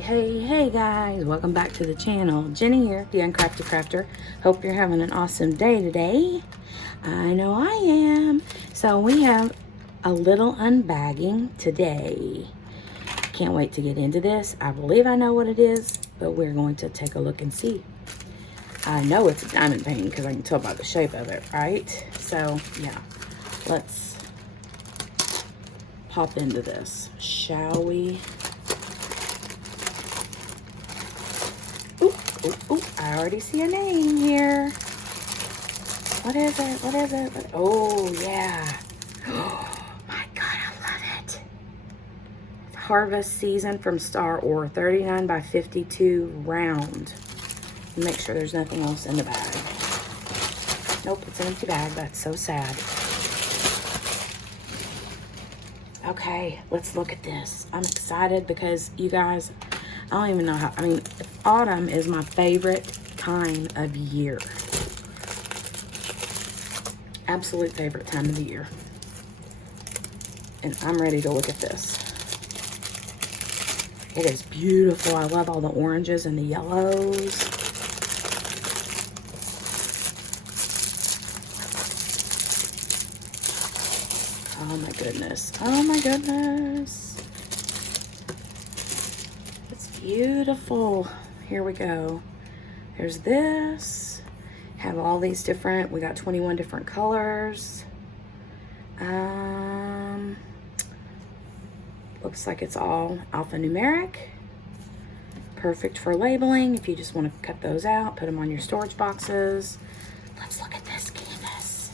Hey guys, welcome back to the channel. Jenny here, the Uncrafted Crafter. Hope you're having an awesome day today. I know I am. So we have a little unbagging today. Can't wait to get into this. I believe I know what it is, but we're going to take a look and see. I know it's a diamond painting because I can tell by the shape of it, right? So yeah, let's pop into this, shall we? Ooh, I already see a name here. What is it? What is it? Oh, yeah. Oh, my God, I love it. Harvest Season from Staroar, 39 by 52 round. Make sure there's nothing else in the bag. Nope, it's an empty bag. That's so sad. Okay, let's look at this. I'm excited because you guys, I don't even know how, I mean, autumn is my favorite time of year. Absolute favorite time of the year. And I'm ready to look at this. It is beautiful. I love all the oranges and the yellows. Oh my goodness. Oh my goodness. It's beautiful. Here we go. There's this. Have all these different, we got 21 different colors. Looks like it's all alphanumeric. Perfect for labeling if you just want to cut those out, put them on your storage boxes. Let's look at this canvas.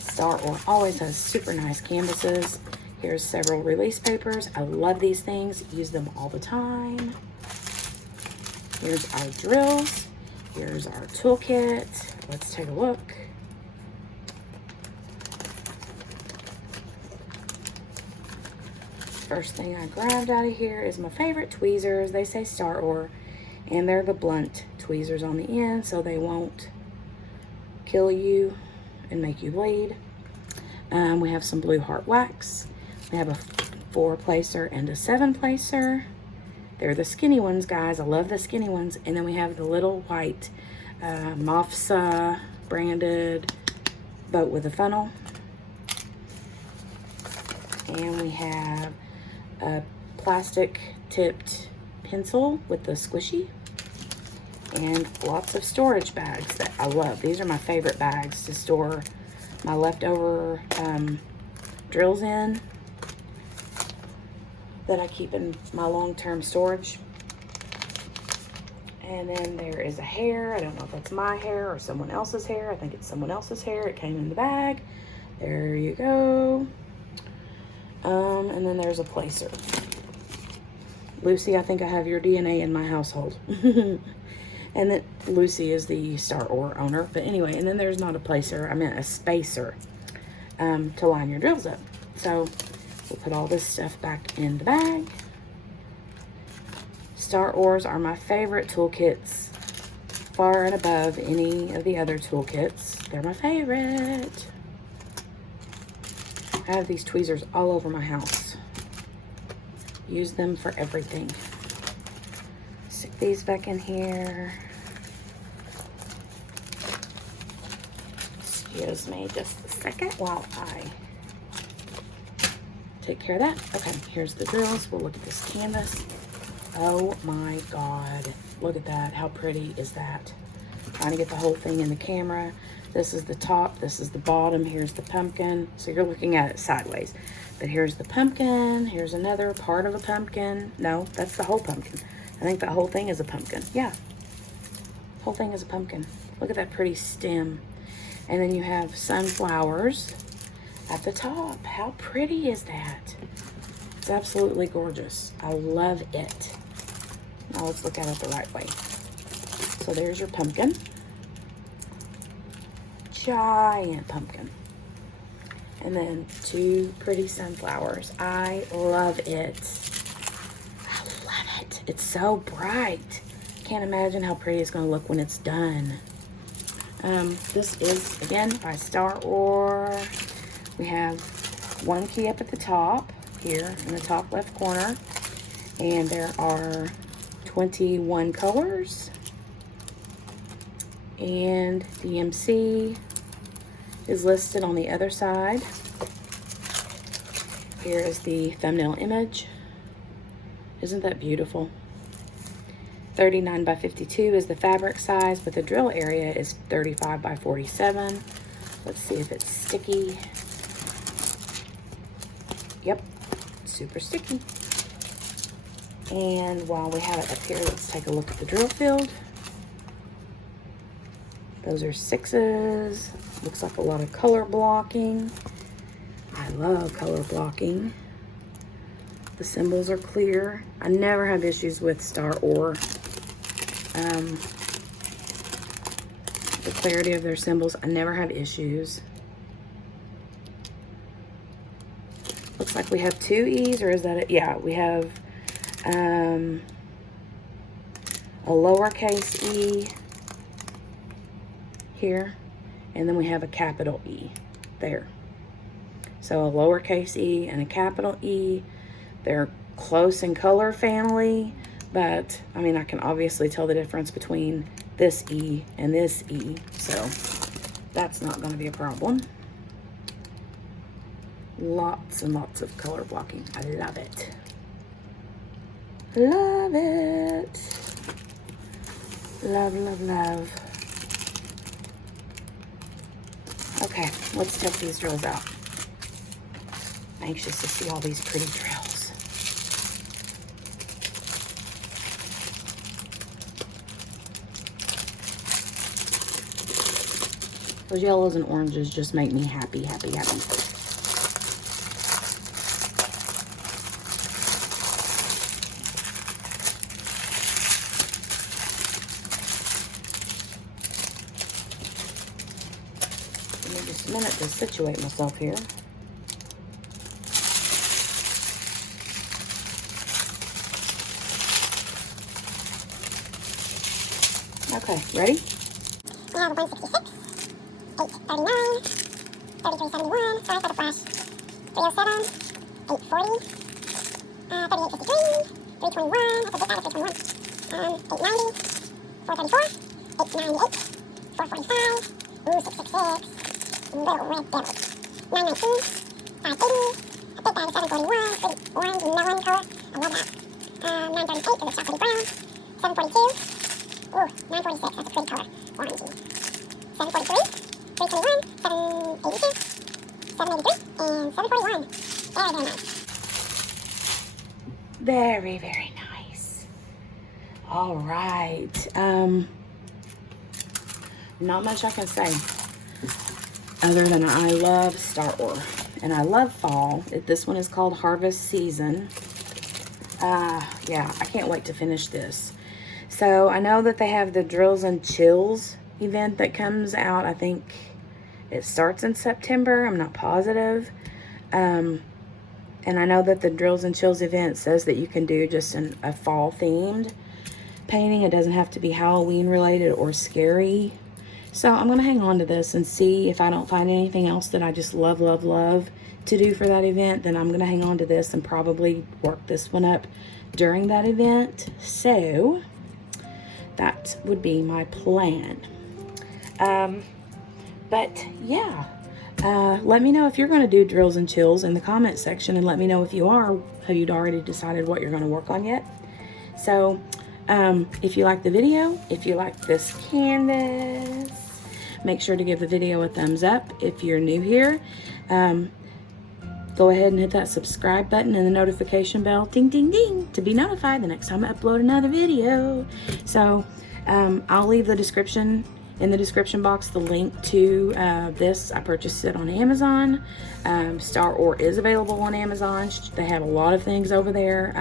Staroar always has super nice canvases. Here's several release papers. I love these things, use them all the time. Here's our drills. Here's our toolkit. Let's take a look. First thing I grabbed out of here is my favorite tweezers. They say Staroar, and they're the blunt tweezers on the end, so they won't kill you and make you bleed. We have some blue heart wax. We have a 4-placer and a 7-placer. They're the skinny ones, guys. I love the skinny ones. And then we have the little white Mofsa branded boat with a funnel. And we have a plastic tipped pencil with the squishy. And lots of storage bags that I love. These are my favorite bags to store my leftover drills in, that I keep in my long-term storage. And then there is a hair. I don't know if that's my hair or someone else's hair. I think it's someone else's hair. It came in the bag. There you go. And then there's a placer. Lucy, I think I have your DNA in my household. And then Lucy is the Staroar owner. But anyway, and then there's not a placer. I meant a spacer to line your drills up. So we'll put all this stuff back in the bag. Staroars are my favorite toolkits, far and above any of the other toolkits. They're my favorite. I have these tweezers all over my house. Use them for everything. Stick these back in here. Excuse me just a second while I take care of that. Okay, here's the drills. We'll look at this canvas. Oh my God, look at that. How pretty is that? Trying to get the whole thing in the camera. This is the top, this is the bottom, here's the pumpkin. So you're looking at it sideways. But here's the pumpkin, here's another part of a pumpkin. No, that's the whole pumpkin. I think the whole thing is a pumpkin. Yeah, whole thing is a pumpkin. Look at that pretty stem. And then you have sunflowers at the top. How pretty is that? It's absolutely gorgeous. I love it. Now let's look at it the right way. So there's your pumpkin. Giant pumpkin. And then 2 pretty sunflowers. I love it. I love it. It's so bright. Can't imagine how pretty it's going to look when it's done. This is, again, by Staroar. We have one key up at the top, here in the top left corner. And there are 21 colors. And DMC is listed on the other side. Here is the thumbnail image. Isn't that beautiful? 39 by 52 is the fabric size, but the drill area is 35 by 47. Let's see if it's sticky. Yep, super sticky. And while we have it up here, let's take a look at the drill field. Those are 6s. Looks like a lot of color blocking. I love color blocking. The symbols are clear. I never have issues with Staroar. The clarity of their symbols, I never have issues. Looks like we have 2 E's, or is that it? Yeah, we have a lowercase e here, and then we have a capital E there. So a lowercase e and a capital E. They're close in color family, but I mean, I can obviously tell the difference between this E and this E, so that's not going to be a problem. Lots and lots of color blocking. I love it. Love it. Love, love, love. Okay, let's check these drills out. Anxious to see all these pretty drills. Those yellows and oranges just make me happy, happy, happy. Give me just a minute to situate myself here. Okay, ready? We have 166, 839, 3371, sorry for the flash, 307, 840, 3853, 321, that's a bit out of 321, 890, 434, 898, 445, ooh, 666, little red devil, 919, 580, I think that is 741, pretty orange melon color, I love that, 938 is a chocolatey brown, 742, ooh, 946, that's a pretty color, orangey. 743, 321, 782, 783, and 741. Very, very nice. Very, very nice. All right. Not much I can say other than I love Staroar and I love fall. This one is called Harvest Season. Yeah, I can't wait to finish this. So I know that they have the Drills and Chills event that comes out. I think it starts in September. I'm not positive. And I know that the Drills and Chills event says that you can do just a fall themed painting. It doesn't have to be Halloween related or scary. So I'm going to hang on to this and see if I don't find anything else that I just love, love, love to do for that event. Then I'm going to hang on to this and probably work this one up during that event. So that would be my plan. But yeah, let me know if you're going to do Drills and Chills in the comment section, and let me know if you are, have you already decided what you're going to work on yet. So if you like the video, if you like this canvas, make sure to give the video a thumbs up. If you're new here, go ahead and hit that subscribe button and the notification bell, ding, ding, ding, to be notified the next time I upload another video. So I'll leave the description, in the description box, the link to this. I purchased it on Amazon. Staroar is available on Amazon. They have a lot of things over there.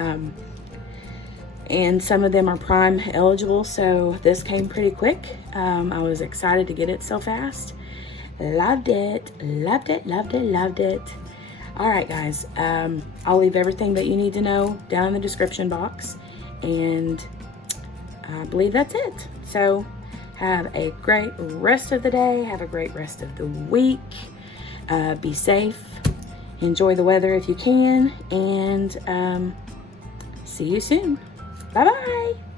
And some of them are Prime eligible, so this came pretty quick. I was excited to get it so fast. Loved it, loved it, loved it, loved it. All right, guys, I'll leave everything that you need to know down in the description box, and I believe that's it. So have a great rest of the day. Have a great rest of the week. Be safe. Enjoy the weather if you can, and See you soon. Bye-bye.